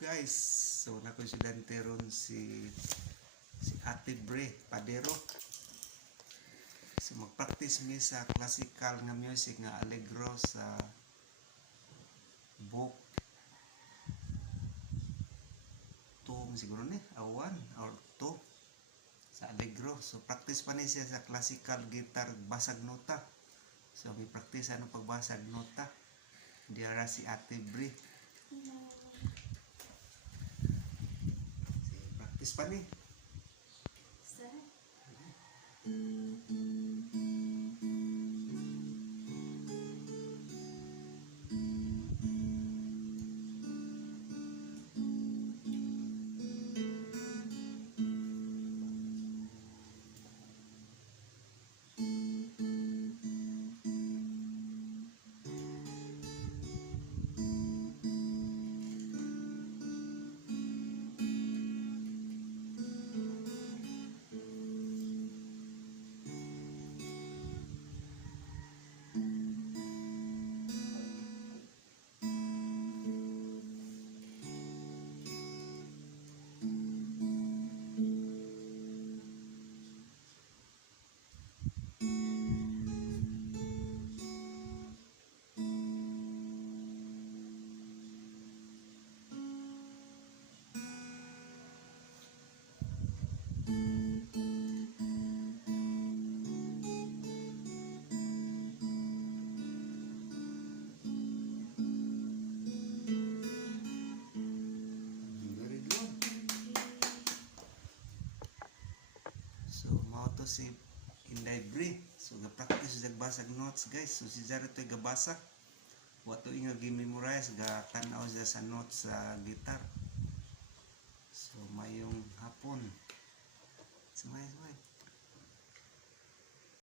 guys. So nakonsidente ron si Ate Bre Padero. So mag-practice mi sa classical nga music nga Allegro sa book 2 siguro ni, 1 or 2 sa Allegro. So practice pa ni siya sa classical guitar basag nota. So may practice ano pagbasag nota. Diara si Ate Bre. Practice pa ni. To si Inday Bre. So ga-practice sa basag notes guys. So si Zara to gabasa. Wato inga gi-memorize ga tanaw sa notes sa guitar.